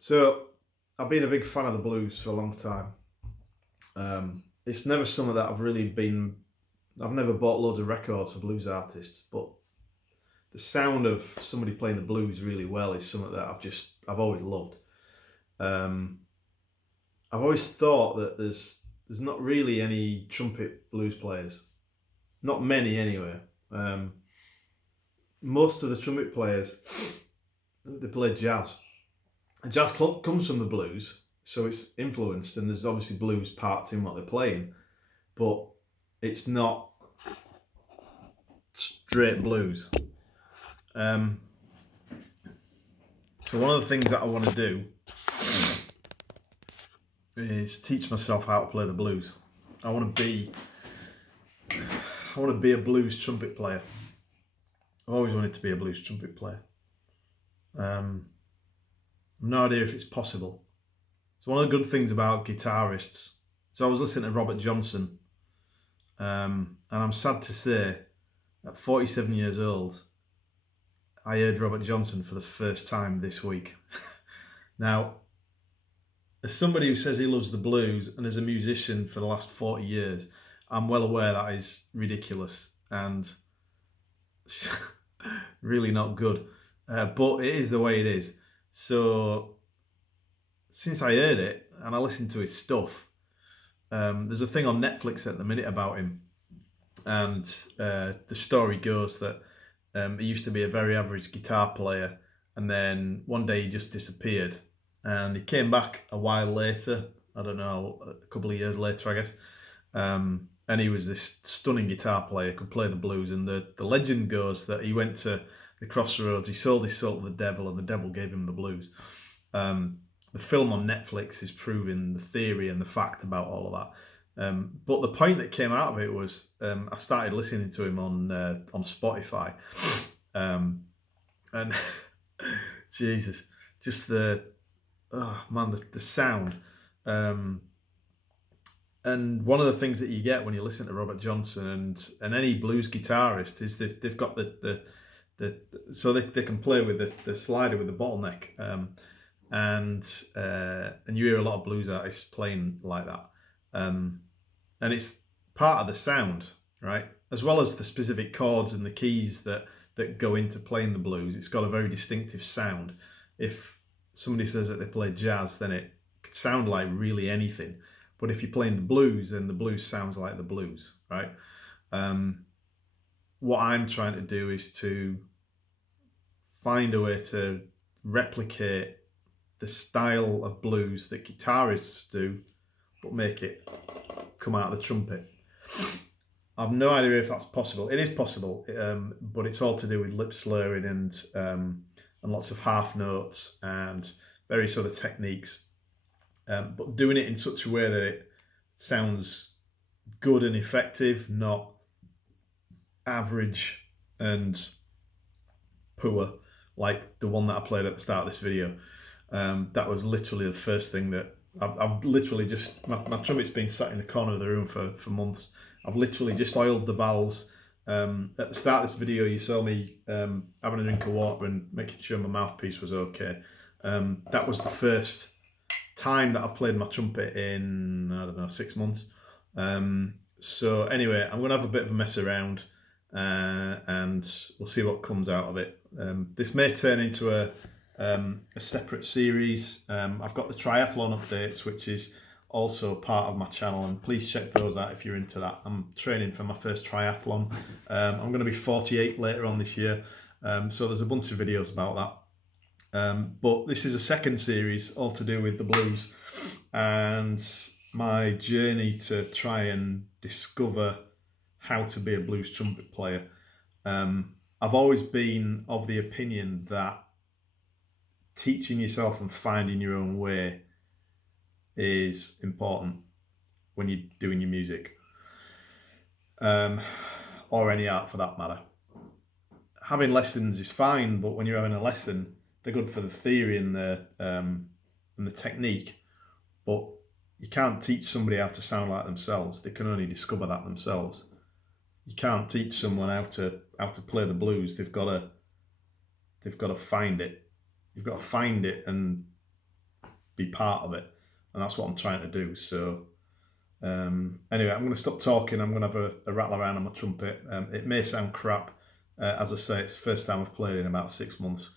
So I've been a big fan of the blues for a long time. It's never something that I've really been. I've never bought loads of records for blues artists, but the sound of somebody playing the blues really well is something that I've always loved. Um, I've always thought that there's not really any trumpet blues players, not many anyway. Um, Most of the trumpet players they play jazz. And jazz comes from the blues, so it's influenced, and there's obviously blues parts in what they're playing, but it's not straight blues. Um, so one of the things that I want to do is teach myself how to play the blues. I want to be a blues trumpet player. I've always wanted to be a blues trumpet player. No idea if it's possible. So one of the good things about guitarists. So I was listening to Robert Johnson, and I'm sad to say, at 47 years old, I heard Robert Johnson for the first time this week. Now, as somebody who says he loves the blues and as a musician for the last 40 years, I'm well aware that is ridiculous and really not good. But it is the way it is. So since I heard it and I listened to his stuff, there's a thing on Netflix at the minute about him. And the story goes that he used to be a very average guitar player, and then one day he just disappeared. And he came back a while later, I don't know, a couple of years later, I guess. And he was this stunning guitar player, could play the blues. And the legend goes that he went to the crossroads, he sold his soul to the devil, and the devil gave him the blues. The film on Netflix is proving the theory and the fact about all of that. But the point that came out of it was I started listening to him on Spotify. And Jesus, just the sound. And one of the things that you get when you listen to Robert Johnson and any blues guitarist is they've got the so they can play with the slider with the bottleneck, and you hear a lot of blues artists playing like that, and it's part of the sound, right? As well as the specific chords and the keys that go into playing the blues, it's got a very distinctive sound. If somebody says that they play jazz, then it could sound like really anything. But if you're playing the blues, then the blues sounds like the blues, right? What I'm trying to do is to find a way to replicate the style of blues that guitarists do, but make it come out of the trumpet. I've no idea if that's possible. It is possible, but it's all to do with lip slurring and lots of half notes and various other techniques. But doing it in such a way that it sounds good and effective, not average and poor, like the one that I played at the start of this video. That was literally the first thing that I've literally just, my trumpet's been sat in the corner of the room for months. I've literally just oiled the valves. At the start of this video, you saw me having a drink of water and making sure my mouthpiece was okay. That was the first time that I've played my trumpet in, I don't know, 6 months. So anyway, I'm going to have a bit of a mess around and we'll see what comes out of it. This may turn into a separate series. I've got the triathlon updates, which is also part of my channel, and please check those out if you're into that. I'm training for my first triathlon. I'm going to be 48 later on this year, so there's a bunch of videos about that. But this is a second series all to do with the blues and my journey to try and discover how to be a blues trumpet player. I've always been of the opinion that teaching yourself and finding your own way is important when you're doing your music, or any art for that matter. Having lessons is fine, but when you're having a lesson, they're good for the theory and the technique, but you can't teach somebody how to sound like themselves. They can only discover that themselves. You can't teach someone how to play the blues. They've got to find it. You've got to find it and be part of it, and that's what I'm trying to do. So anyway, I'm going to stop talking. I'm going to have a rattle around on my trumpet. It may sound crap. As I say, it's the first time I've played in about 6 months.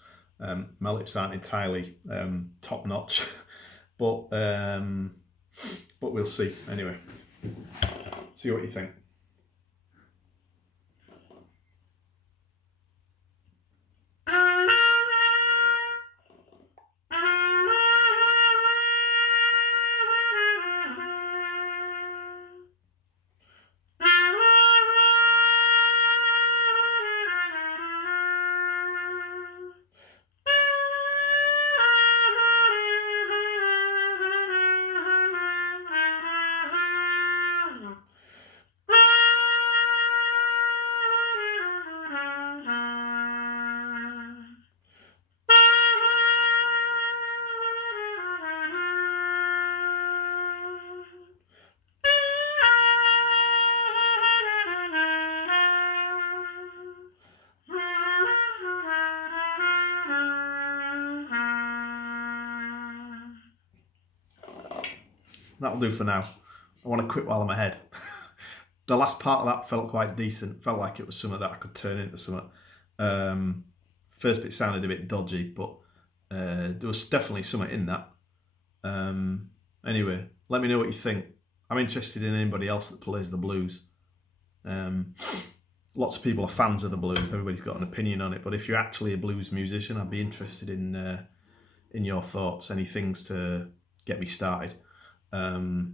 My lips aren't entirely top notch, but we'll see. Anyway, see what you think. That'll do for now. I want to quit while I'm ahead. The last part of that felt quite decent. Felt like it was something that I could turn into something. First bit sounded a bit dodgy, but there was definitely something in that. Anyway, let me know what you think. I'm interested in anybody else that plays the blues. Lots of people are fans of the blues. Everybody's got an opinion on it. But if you're actually a blues musician, I'd be interested in your thoughts. Any things to get me started. Other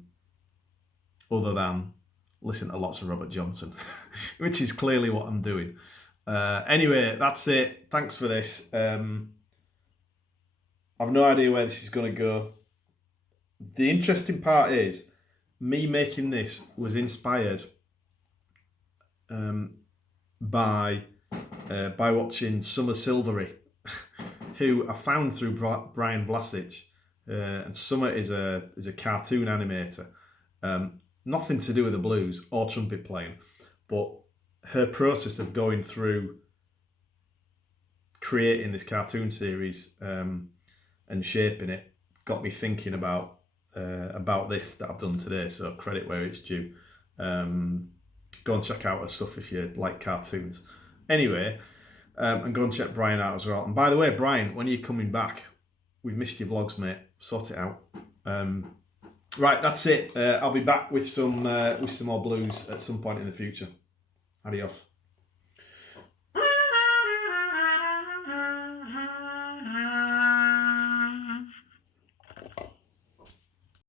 than listen to lots of Robert Johnson, which is clearly what I'm doing. Anyway, that's it. Thanks for this. I've no idea where this is going to go. The interesting part is, me making this was inspired by watching Summer Silvery, who I found through Brian Vlasich. And Summer is a cartoon animator. Nothing to do with the blues or trumpet playing, but her process of going through creating this cartoon series and shaping it got me thinking about this that I've done today. So credit where it's due. Go and check out her stuff if you like cartoons. Anyway, and go and check Brian out as well. And by the way, Brian, when are you coming back? We've missed your vlogs, mate. Sort it out. Right, that's it. I'll be back with some more blues at some point in the future. Adios.